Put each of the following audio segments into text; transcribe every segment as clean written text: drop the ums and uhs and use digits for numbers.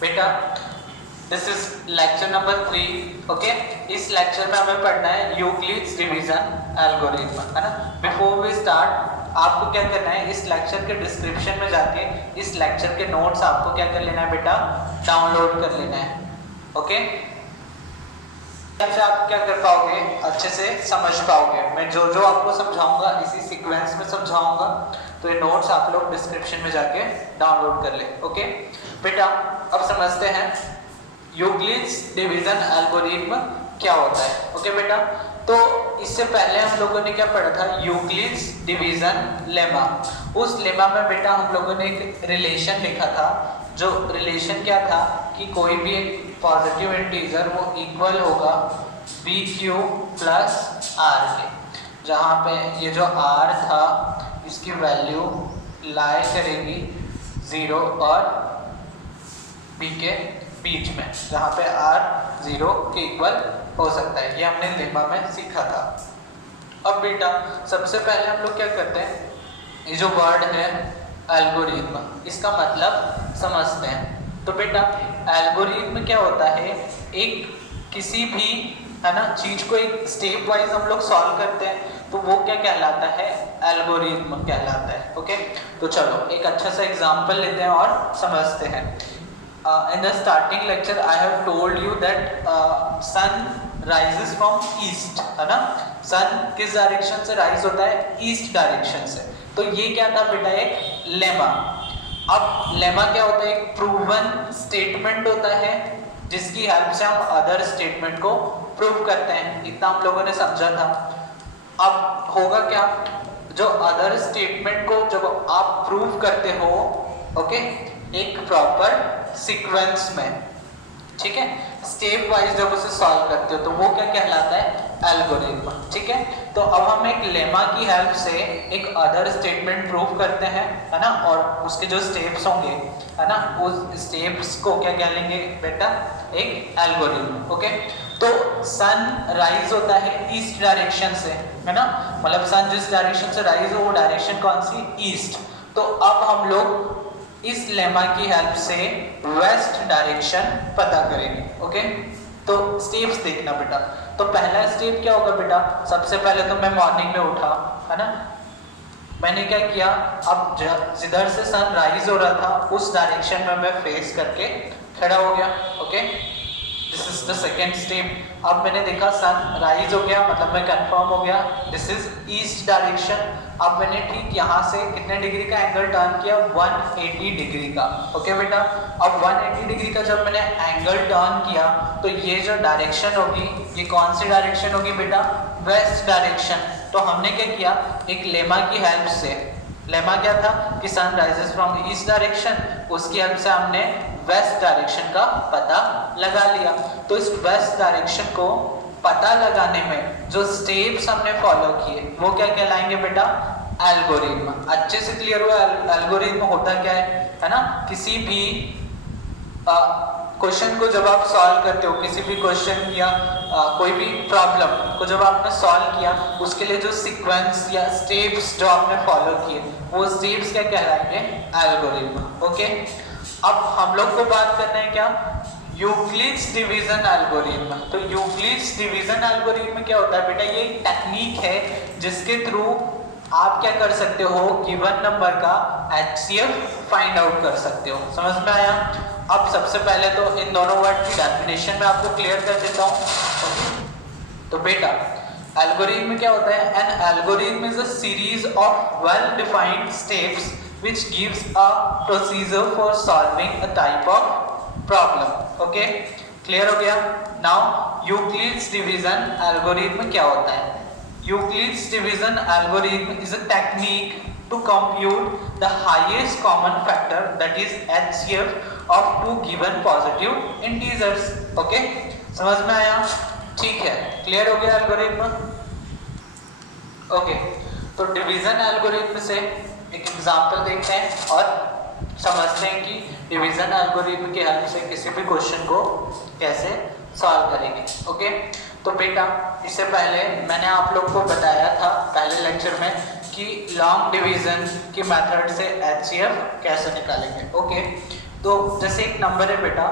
बेटा this is lecture number 3। Okay, इस lecture में हमें पढ़ना है यूक्लिड्स डिवीजन एल्गोरिथम, है ना। बिफोर वी स्टार्ट आपको क्या करना है, इस लेक्चर के डिस्क्रिप्शन में जाके इस लेक्चर के नोट्स आपको क्या कर लेना है बेटा, डाउनलोड कर लेना है। ओके, आप क्या कर पाओगे, अच्छे से समझ पाओगे। मैं जो जो आपको समझाऊंगा इसी सीक्वेंस में समझाऊंगा, तो ये नोट्स आप लोग डिस्क्रिप्शन में जाके डाउनलोड कर ले। ओके बेटा, अब समझते हैं यूक्लिड्स डिवीजन एल्गोरिथम क्या होता है। ओके बेटा, तो इससे पहले हम लोगों ने क्या पढ़ा था, यूक्लिड्स डिवीजन लेमा। उस लेमा में बेटा हम लोगों ने एक रिलेशन लिखा था, जो रिलेशन क्या था कि कोई भी एक पॉजिटिव इंटीजर वो इक्वल होगा बी क्यू प्लस आर के, जहाँ पे ये जो आर था इसकी वैल्यू लाई करेगी 0 और बी के बीच में, जहाँ पे आर 0 के इक्वल हो सकता है। ये हमने लेमा में सीखा था। अब बेटा सबसे पहले हम लोग क्या करते हैं, ये जो वर्ड है एल्गोरिथम, इसका मतलब समझते हैं। तो बेटा एल्गोरिथम क्या होता है, एक किसी भी, है ना, चीज को एक स्टेप वाइज हम लोग सॉल्व करते हैं, तो वो क्या कहलाता है, एल्गोरिथम कहलाता है। ओके, तो चलो एक अच्छा सा एग्जांपल लेते हैं और समझते हैं। In the starting lecture I have told you that sun rises from east, है ना। सन किस डायरेक्शन से राइज होता है, ईस्ट डायरेक्शन से। तो ये क्या था बेटा, एक लेमा। अब लेमा क्या होता है, एक प्रूवन स्टेटमेंट होता है जिसकी हेल्प से हम अदर स्टेटमेंट को प्रूव करते हैं। इतना हम लोगों ने समझा था। अब होगा क्या, जो अदर स्टेटमेंट को जब आप प्रूव करते हो, ओके, एक प्रॉपर सीक्वेंस में, ठीक है, स्टेप वाइज जब उसे सॉल्व करते हो, तो वो क्या कहलाता है, एल्गोरिथम। ठीक है, तो अब हम एक लेमा की हेल्प से एक अदर स्टेटमेंट प्रूव करते हैं, है ना, और उसके जो स्टेप्स होंगे, है ना, उस स्टेप्स को क्या कह लेंगे बेटा, एक एल्गोरिथम। ओके, तो सन राइज होता है ईस्ट डायरेक्शन से, है ना, मतलब सन जिस डायरेक्शन से राइज हो वो डायरेक्शन कौन सी, ईस्ट। तो अब हम लोग इस लेमा की हेल्प से वेस्ट डायरेक्शन पता करेंगे। ओके, तो स्टेप्स देखना बेटा। तो पहला स्टेप क्या होगा बेटा, सबसे पहले तो मैं मॉर्निंग में उठा, है ना, मैंने क्या किया, अब जिधर से सन राइज हो रहा था उस डायरेक्शन में मैं फेस करके खड़ा हो गया। Okay, this is the second step. अब मैंने देखा सन राइज हो गया, मतलब मैं कंफर्म हो गया दिस इज ईस्ट डायरेक्शन। अब मैंने ठीक यहाँ से कितने डिग्री का एंगल टर्न किया, 180 डिग्री का। ओके बेटा, अब 180 डिग्री का जब मैंने एंगल टर्न किया, तो ये जो डायरेक्शन होगी, ये कौन सी डायरेक्शन होगी बेटा, वेस्ट डायरेक्शन। तो हमने क्या किया, एक लेमा की हेल्प से, लेमा क्या था कि sun rises from east direction, उसकी हेल्प से हमने वेस्ट डायरेक्शन का पता लगा लिया। तो इस वेस्ट डायरेक्शन को पता लगाने में जो स्टेप्स हमने फॉलो किए वो क्या कहलाएंगे बेटा, एल्गोरिथम। अच्छे से क्लियर हुआ एल्गोरिथम होता क्या है ना। किसी भी क्वेश्चन को जब आप सॉल्व करते हो, किसी भी क्वेश्चन या कोई भी प्रॉब्लम को जब आपने सॉल्व किया, उसके लिए जो सीक्वेंस या स्टेप्स जो आपने फॉलो किए, वो स्टेप्स क्या कहलाएंगे, एल्गोरिथम। ओके, अब हम लोग को बात करना है क्या, यूक्लिड्स डिवीजन एल्गोरिथम। तो यूक्लिड्स डिवीजन एल्गोरिथम क्या होता है बेटा, ये एक टेक्निक है जिसके थ्रू आप क्या कर सकते हो, गिवन नंबर का एचसीएफ फाइंड आउट कर सकते हो। समझ में आया। अब सबसे पहले तो इन दोनों वर्ड की डेफिनेशन में आपको क्लियर कर देता हूँ। तो बेटा एल्गोरिथम क्या होता है, an algorithm is a series of well defined steps which gives a procedure for solving a type of problem. Okay, clear हो गया। नाउ यूक्लिड्स डिवीजन एल्गोरिथम क्या होता है, Euclid's division algorithm is a technique to compute the highest common factor, that is HCF, of two given positive integers. Okay, समझ में आया, ठीक है, क्लियर हो गया एल्गोरिथम। ओके, तो डिवीजन एल्गोरिथम से एक एग्जांपल देखते हैं और समझते हैं कि डिवीजन एल्गोरिथम की हेल्प से किसी भी क्वेश्चन को कैसे सॉल्व करेंगे। ओके, तो बेटा इससे पहले मैंने आप लोग को बताया था पहले लेक्चर में कि लॉन्ग डिवीजन की मेथड से एचसीएफ कैसे निकालेंगे। ओके, तो जैसे एक नंबर है बेटा,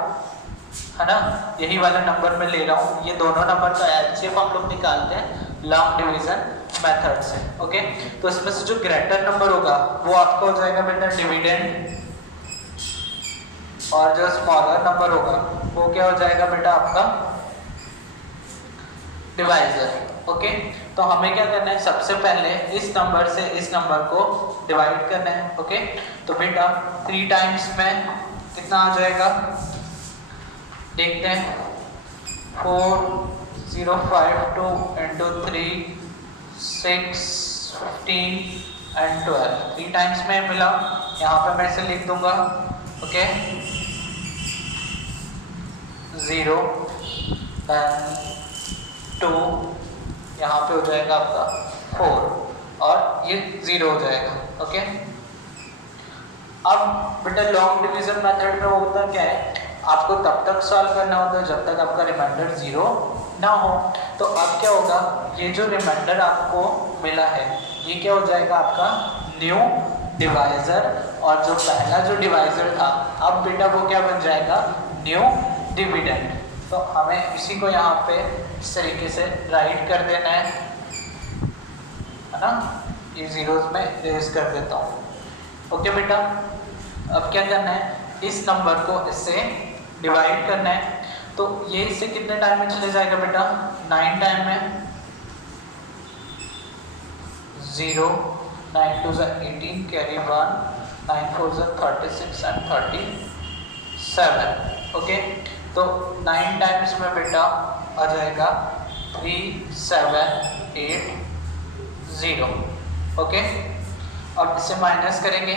है ना, यही वाला नंबर मैं ले रहा हूँ, ये दोनों नंबर का एलसीएम हम लोग निकालते हैं लॉन्ग डिवीजन मेथड से। ओके, तो इसमें से जो ग्रेटर नंबर होगा वो आपका हो जाएगा बेटा डिविडेंड, और जो स्मॉलर नंबर होगा वो क्या हो जाएगा बेटा आपका डिवाइजर। ओके, तो हमें क्या करना है, सबसे पहले इस नंबर से इस नंबर को डिवाइड करना है। ओके, तो बेटा 3 टाइम्स में कितना आ जाएगा, देखते हैं, 4052 into 3 6 15 and 12, 3 टाइम्स में मिला, यहाँ पे मैं इसे लिख दूंगा। ओके, 0 then 2, यहाँ पे हो जाएगा आपका 4 और ये 0 हो जाएगा। ओके, अब बेटा लॉन्ग डिवीजन मेथड में होता क्या है, आपको तब तक सॉल्व करना होता है जब तक आपका रिमाइंडर 0 ना हो। तो अब क्या होगा, ये जो रिमाइंडर आपको मिला है ये क्या हो जाएगा आपका न्यू डिवाइजर, और जो पहला जो डिवाइजर था अब बेटा वो क्या बन जाएगा न्यू डिविडेंड। तो हमें इसी को यहाँ पे इस तरीके से राइट कर देना है ना, ये जीरोस में रेज कर देता हूँ। ओके बेटा, अब क्या करना है, इस नंबर को इससे डिवाइड करना है, तो ये इससे कितने टाइम में चले जाएगा बेटा 9 टाइम में, 0 9 2 18 कैरी 1 9 4 36 and 37। ओके, तो 9 टाइम्स में बेटा आ जाएगा 3780। ओके, अब इसे माइनस करेंगे,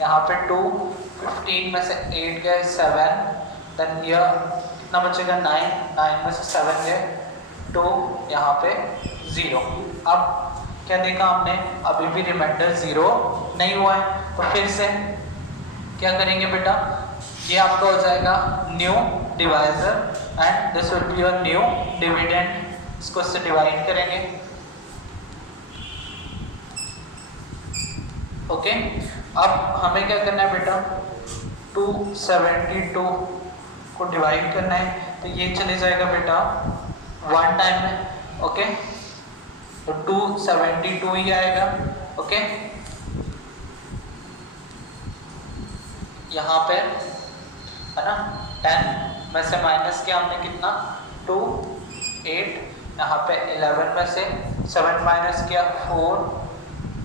यहाँ पे 2 15 में से 8 गए 7, देन यह कितना बचेगा 9 9 में से 7 गए 2, यहाँ पे 0। अब क्या देखा हमने, अभी भी रिमाइंडर 0 नहीं हुआ है, तो फिर से क्या करेंगे बेटा, ये आपका हो जाएगा new divisor and this will be your new dividend. इसको इससे डिवाइड करेंगे। ओके, अब हमें क्या करना है बेटा 272 को डिवाइड करना है, तो ये चले जाएगा बेटा 1 टाइम में। ओके, तो 272 ही आएगा। ओके, यहाँ पे है ना 10 में से माइनस किया हमने कितना 2 8, यहाँ पे 11 में से 7 माइनस किया 4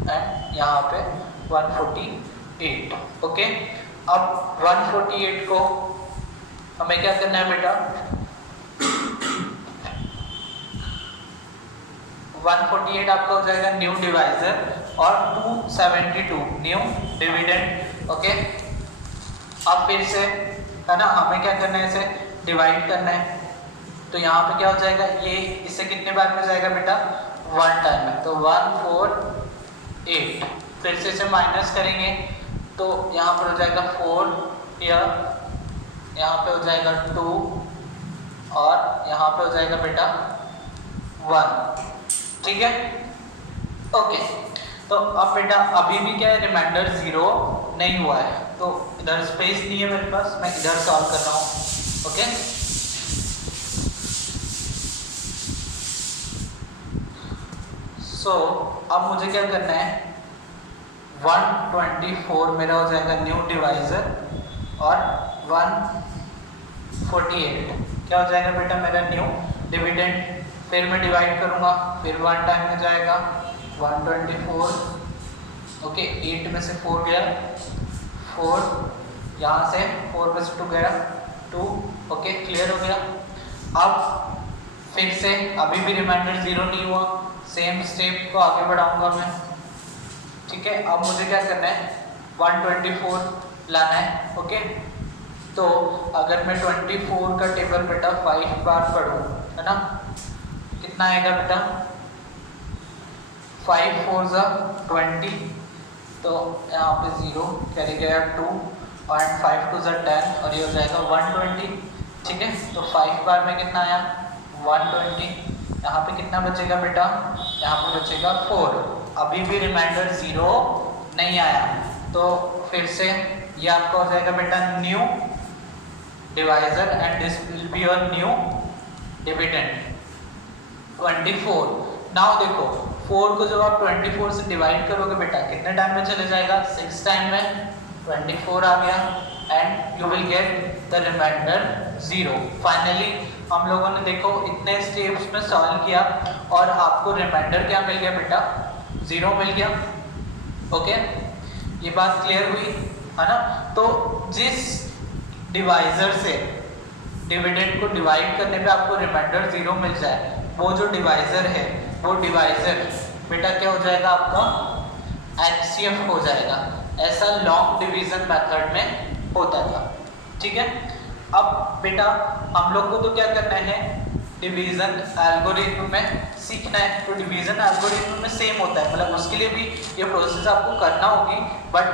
एंड यहाँ पे 148। ओके, अब 148 को हमें क्या करना है बेटा 148 आपका हो जाएगा न्यू डिवाइजर और 272 न्यू डिविडेंड। ओके, अब फिर से है ना हमें क्या करना है, इसे डिवाइड करना है, तो यहाँ पे क्या हो जाएगा, ये इससे कितने बार में जाएगा बेटा 1 टाइम में, तो 148। फिर से इसे माइनस करेंगे तो यहाँ पर हो जाएगा 4, यहाँ पे हो जाएगा 2 और यहाँ पे हो जाएगा बेटा 1। ठीक है, ओके, तो अब बेटा अभी भी क्या है रिमाइंडर 0 नहीं हुआ है, तो इधर स्पेस नहीं है मेरे पास, मैं इधर सॉल्व कर रहा हूँ। ओके, सो अब मुझे क्या करना है 124 मेरा हो जाएगा न्यू डिवाइजर और 148 क्या हो जाएगा बेटा मेरा न्यू डिविडेंड। फिर मैं डिवाइड करूंगा, फिर 1 टाइम में जाएगा 124। ओके, 8 में से 4 गया 4, यहाँ से 4 में से 2 गया 2। ओके, क्लियर हो गया। अब फिर से अभी भी रिमाइंडर 0 नहीं हुआ, सेम स्टेप को आगे बढ़ाऊंगा मैं। ठीक है, अब मुझे क्या करना है 124 लाना है। ओके, तो अगर मैं 24 का टेबल बेटा 5 बार पढ़ूँ, है ना, कितना आएगा बेटा 5 4 20, तो यहाँ पे 0 कैरी गया 2 और 5 2 10 और ये हो जाएगा 120। ठीक है, तो 5 बार में कितना आया 120। यहाँ पे कितना बचेगा बेटा, यहाँ पे बचेगा 4। अभी भी रिमाइंडर 0 नहीं आया, तो फिर से ये आपका हो जाएगा बेटा new divisor and this will be your new dividend 24। Now देखो 4 को जब आप 24 से डिवाइड करोगे बेटा कितने टाइम में चले जाएगा, 6 टाइम में 24 आ गया and you will get the reminder 0। Finally हम लोगों ने देखो इतने स्टेप्स में सॉल्व किया और आपको रिमाइंडर क्या मिल गया बेटा, 0 मिल गया। ओके, ये बात क्लियर हुई है ना। तो जिस डिवाइजर से डिविडेंड को डिवाइड करने पे आपको रिमाइंडर 0 मिल जाए, वो जो डिवाइजर है वो डिवाइजर बेटा क्या हो जाएगा आपका HCF हो जाएगा। ऐसा लॉन्ग डिवीजन मेथड में होता था, ठीक है। अब बेटा हम लोग को तो क्या करना है, डिवीजन एल्गोरिथम में सीखना है। तो डिवीजन एल्गोरिथम में सेम होता है, मतलब उसके लिए भी ये प्रोसेस आपको करना होगी, बट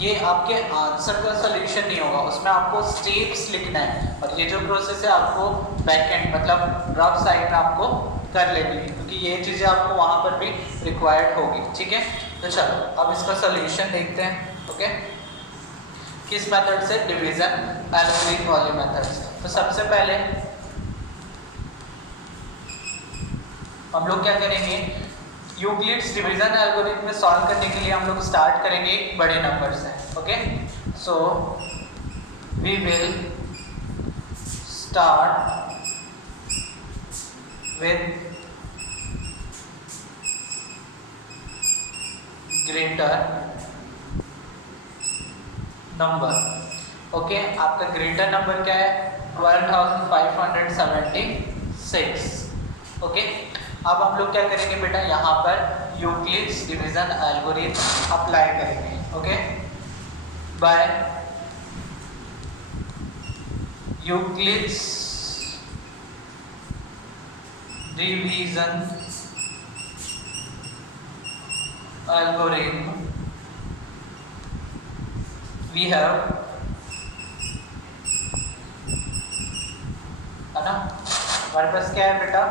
ये आपके आंसर का सोल्यूशन नहीं होगा, उसमें आपको स्टेप्स लिखना है। और ये जो प्रोसेस है आपको बैकएंड मतलब रफ साइड में आपको कर लेनी है, क्योंकि ये चीज़ें आपको वहाँ पर भी रिक्वायर्ड होगी, ठीक है। तो चलो अब इसका सोल्यूशन देखते हैं। ओके, किस मेथड से, डिवीजन एल्गोरिथम वाले मेथड से। तो सबसे पहले हम लोग क्या करेंगे, यूक्लिड्स डिवीजन एल्गोरिथम में सॉल्व करने के लिए हम लोग स्टार्ट करेंगे एक बड़े नंबर से। Okay, so we will start with greater number. Okay, आपका ग्रेटर नंबर क्या है, 12,576। ओके, अब हम लोग क्या करेंगे बेटा, यहाँ पर यूक्लिड्स डिवीजन एल्गोरिथम अप्लाई करेंगे। Okay, by Euclid's division algorithm we have, है ना, हमारे पास क्या है बेटा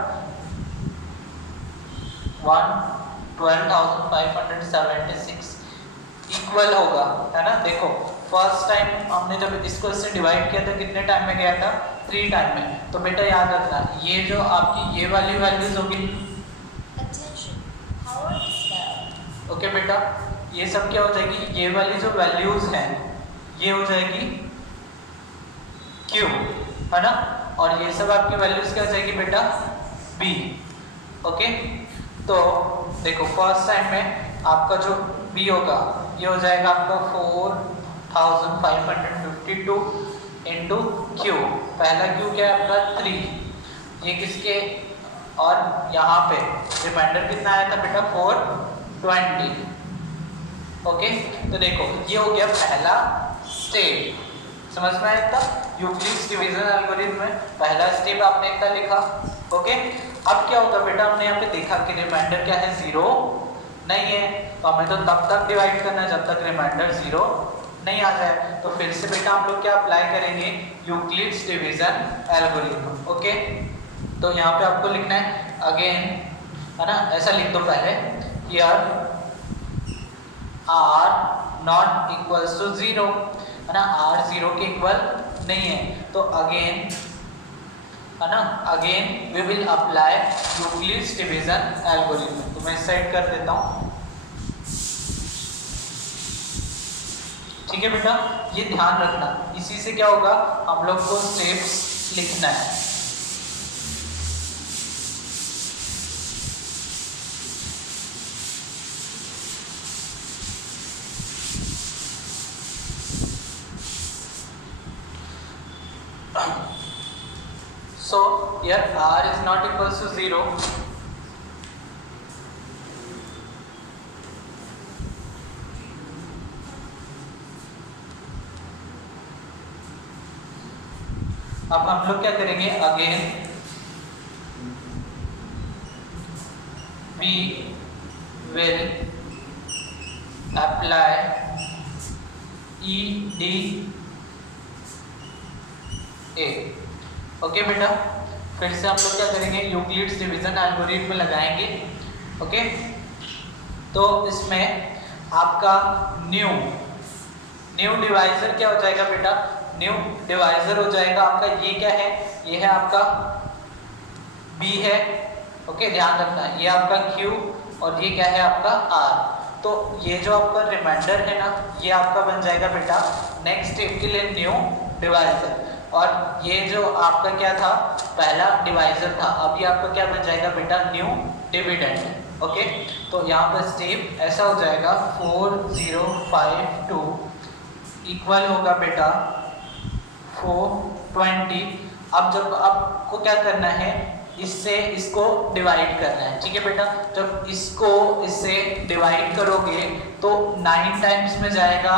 12,576 इक्वल होगा, है ना। देखो फर्स्ट टाइम हमने जब इसको इससे डिवाइड किया था कितने टाइम में गया था, 3 टाइम में। तो बेटा याद रखना ये जो आपकी ये वाली वैल्यूज होगी, ओके बेटा, ये सब क्या हो जाएगी, ये वाली जो वैल्यूज हैं ये हो जाएगी Q, है ना, और ये सब आपकी वैल्यूज क्या हो जाएगी बेटा B। ओके, तो देखो फर्स्ट टाइम में आपका जो B होगा ये हो जाएगा आपका 4,552 इंटू Q। पहला Q क्या है आपका 3, ये किसके, और यहाँ पे रिमाइंडर कितना आया था बेटा 420। ओके, तो देखो ये हो गया पहला स्टेप, समझ में आया था। यूक्लिड्स डिवीजन एल्गोरिथम में पहला स्टेप आपने इतना लिखा। ओके, अब क्या होगा बेटा, हमने यहाँ पे देखा कि रिमाइंडर क्या है 0 नहीं है, तो हमें तो तब तक डिवाइड करना है जब तक रिमाइंडर 0 नहीं आ जाए। तो फिर से बेटा हम लोग क्या अप्लाई करेंगे, यूक्लिड्स डिवीजन एल्गोरिथम। ओके, तो यहाँ पे आपको लिखना है अगेन, है ना, ऐसा लिख दो पहले, here r not equals to 0, है ना, r 0 के इक्वल नहीं है। तो अगेन, है ना, again we will apply Euclid's division algorithm. तो मैं सेट कर देता हूँ, ठीक है बेटा। ये ध्यान रखना, इसी से क्या होगा, हम लोग को स्टेप्स लिखना है। So here r is not equals to 0. अब हम लोग क्या करेंगे, again we will apply EDA। Okay बेटा, फिर से हम लोग क्या करेंगे, यूक्लिड्स डिवीजन एल्गोरिथम लगाएंगे। ओके, तो इसमें आपका न्यू न्यू डिवाइजर क्या हो जाएगा बेटा, न्यू डिवाइजर हो जाएगा आपका, ये क्या है, ये है आपका b है, ओके ध्यान रखना, ये आपका q और ये क्या है आपका r। तो ये जो आपका रिमाइंडर है ना, ये आपका बन जाएगा बेटा नेक्स्ट स्टेप के लिए न्यू डिवाइजर। और ये जो आपका क्या था, पहला डिवाइजर था, अब ये आपका क्या बन जाएगा बेटा, न्यू डिविडेंड। ओके, तो यहाँ पर स्टेप ऐसा हो जाएगा 4052 इक्वल होगा बेटा 420। अब जब आपको क्या करना है, इससे इसको डिवाइड करना है, ठीक है बेटा। जब इसको इससे डिवाइड करोगे तो 9 टाइम्स में जाएगा,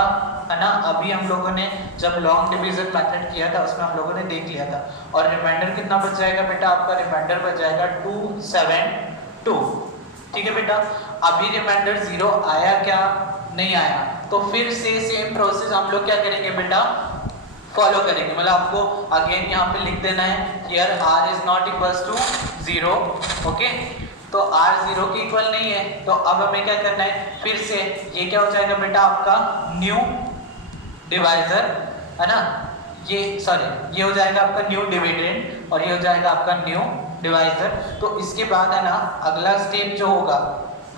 है ना। अभी हम लोगों ने जब लॉन्ग डिवीजन मेथड किया था उसमें हम लोगों ने देख लिया था। और रिमाइंडर कितना बच जाएगा बेटा, आपका रिमाइंडर बच जाएगा 272, ठीक है बेटा। अभी रिमाइंडर 0 आया क्या, नहीं आया, तो फिर से सेम प्रोसेस हम लोग क्या करेंगे बेटा, फॉलो करेंगे। मतलब आपको अगेन यहाँ पे लिख देना है here r is not equals to 0, okay. तो r 0 के इक्वल नहीं है, तो अब हमें क्या करना है, फिर से ये क्या हो जाएगा बेटा आपका न्यू डिवाइजर, है ना, ये सॉरी ये हो जाएगा आपका न्यू डिविडेंड और ये हो जाएगा आपका न्यू डिवाइजर। तो इसके बाद है ना अगला स्टेप जो होगा,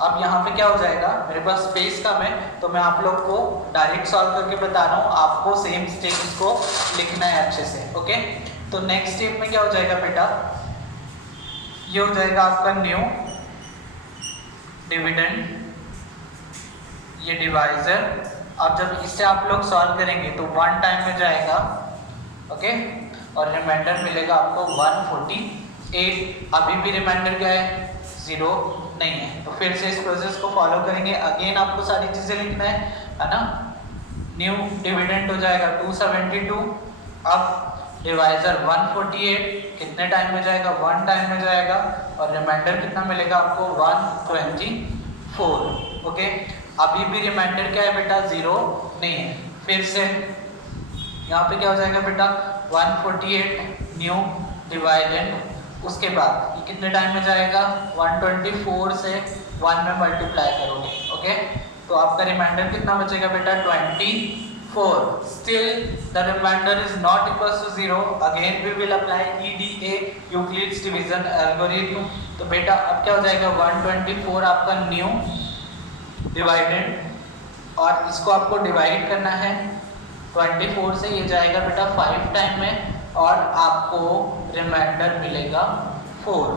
अब यहाँ पे क्या हो जाएगा, मेरे पास स्पेस कम है तो मैं आप लोग को डायरेक्ट सॉल्व करके बता रहा हूँ, आपको सेम स्टेप्स को लिखना है अच्छे से, ओके। तो नेक्स्ट स्टेप में क्या हो जाएगा बेटा, ये हो जाएगा आपका न्यू डिविडेंड, ये डिवाइजर। अब जब इससे आप लोग सॉल्व करेंगे तो 1 टाइम में जाएगा, ओके, और रिमाइंडर मिलेगा आपको 148। अभी भी रिमाइंडर क्या है, 0 नहीं है, तो फिर से इस प्रोसेस को फॉलो करेंगे। अगेन आपको सारी चीजें लिखना है ना। न्यू डिविडेंड हो जाएगा 272, अब डिवाइजर 148 कितने टाइम में जाएगा, 1 टाइम में जाएगा, और रिमाइंडर कितना मिलेगा आपको 124, ओके। अभी भी रिमाइंडर क्या है बेटा, 0 नहीं है। फिर से यहाँ पे क्या हो जाएगा बेटा 148 न्यू डिवाइडेंड, उसके बाद ये कितने टाइम में जाएगा, 124 से 1 में मल्टीप्लाई करोगे, ओके। तो आपका रिमाइंडर कितना बचेगा बेटा 24। Still the remainder is not equal to 0, again we will apply EDA Euclid's division algorithm. तो बेटा अब क्या हो जाएगा 124 आपका न्यू डिवाइडेंड, और इसको आपको डिवाइड करना है 24 से, ये जाएगा बेटा 5 टाइम में और आपको रिमाइंडर मिलेगा 4,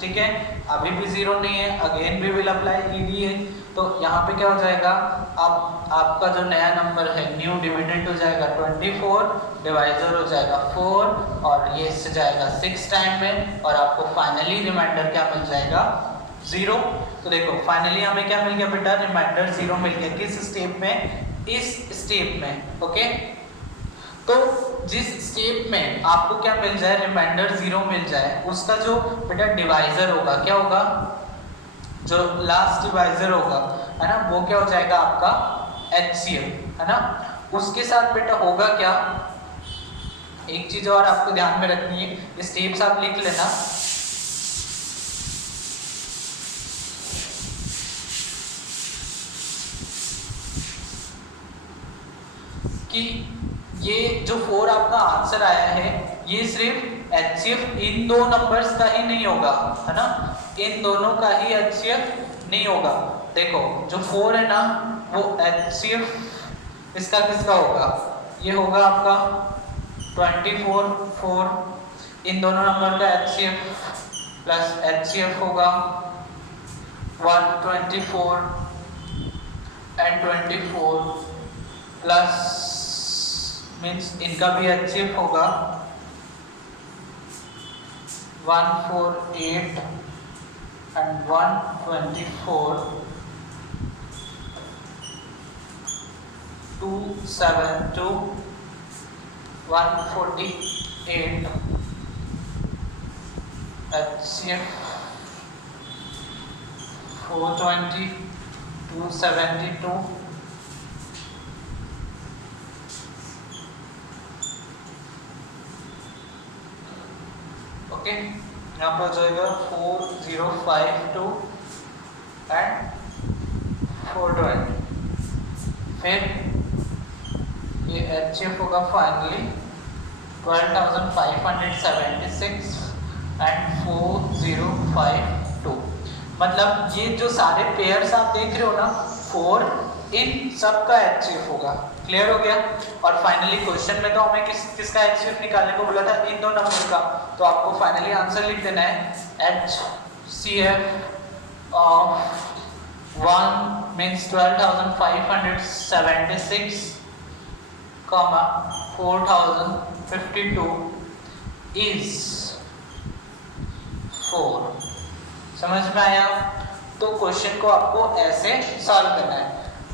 ठीक है। अभी भी 0 नहीं है, अगेन भी विल अप्लाई EDA। तो यहाँ पे क्या हो जाएगा, अब आपका जो नया नंबर है न्यू डिविडेंड हो जाएगा 24, डिवाइजर हो जाएगा 4 और ये इससे जाएगा 6 टाइम में, और आपको फाइनली रिमाइंडर क्या मिल जाएगा 0। तो देखो फाइनली हमें क्या मिल गया बेटा, रिमाइंडर 0 मिल गया। किस स्टेप में, इस स्टेप में, ओके। तो जिस स्टेप में आपको क्या मिल जाए, रिमाइंडर 0 मिल जाए, उसका जो बेटा डिवाइजर होगा क्या होगा, जो लास्ट डिवाइजर होगा, है ना, वो क्या हो जाएगा आपका HCF, है ना। उसके साथ बेटा होगा क्या, एक चीज और आपको ध्यान में रखनी है, स्टेप्स आप लिख लेना कि ये जो 4 आपका आंसर आया है, ये सिर्फ HCF इन दो नंबर्स का ही नहीं होगा, है ना, इन दोनों का ही HCF नहीं होगा। देखो जो 4 है ना, वो HCF इसका किसका होगा, ये होगा आपका 24 4, इन दोनों नंबर का HCF प्लस HCF होगा 124 एंड 24 प्लस मीन्स इनका भी HCF होगा 148 एंड 124 272 148 HCF 420 272 ओके। यहाँ पर हो जाएगा 4052 एंड 420, फिर ये HCF होगा फाइनली 12,576 एंड 4052। मतलब ये जो सारे पेयर्स आप देख रहे हो ना 4, इन सब का HCF होगा। क्लियर हो गया। और फाइनली क्वेश्चन में तो हमें किसका HCF निकालने को बोला था, इन दो नंबर का। तो आपको फाइनली आंसर लिख देना है HCF ऑफ 1 means 12,576 4052 is 4। समझ में आया। तो क्वेश्चन को आपको ऐसे सॉल्व करना है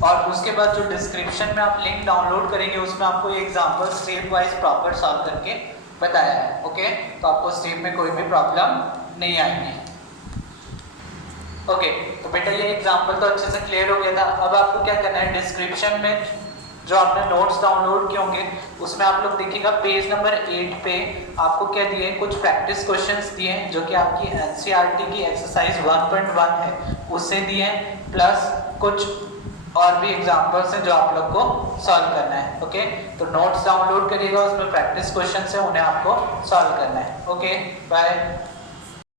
और उसके बाद जो डिस्क्रिप्शन में आप लिंक डाउनलोड करेंगे उसमें आपको ये example step wise proper solve करके बताया है। ओके, तो आपको स्टेप में कोई भी प्रॉब्लम नहीं आएगी। ओके, तो बेटा ये एग्जांपल तो अच्छे से क्लियर हो गया था। अब आपको क्या करना है, डिस्क्रिप्शन में जो आपने नोट्स डाउनलोड किए होंगे उसमें आप लोग देखिएगा पेज नंबर 8 पे आपको क्या दिए, कुछ प्रैक्टिस क्वेश्चंस दिए हैं जो कि आपकी एनसीईआरटी की एक्सरसाइज 1.1 है उससे दिए हैं, प्लस कुछ और भी एग्जांपल्स हैं जो आप लोग को सॉल्व करना है। ओके, तो नोट्स डाउनलोड करिएगा, उसमें प्रैक्टिस क्वेश्चंस है उन्हें आपको सॉल्व करना है। Okay, bye.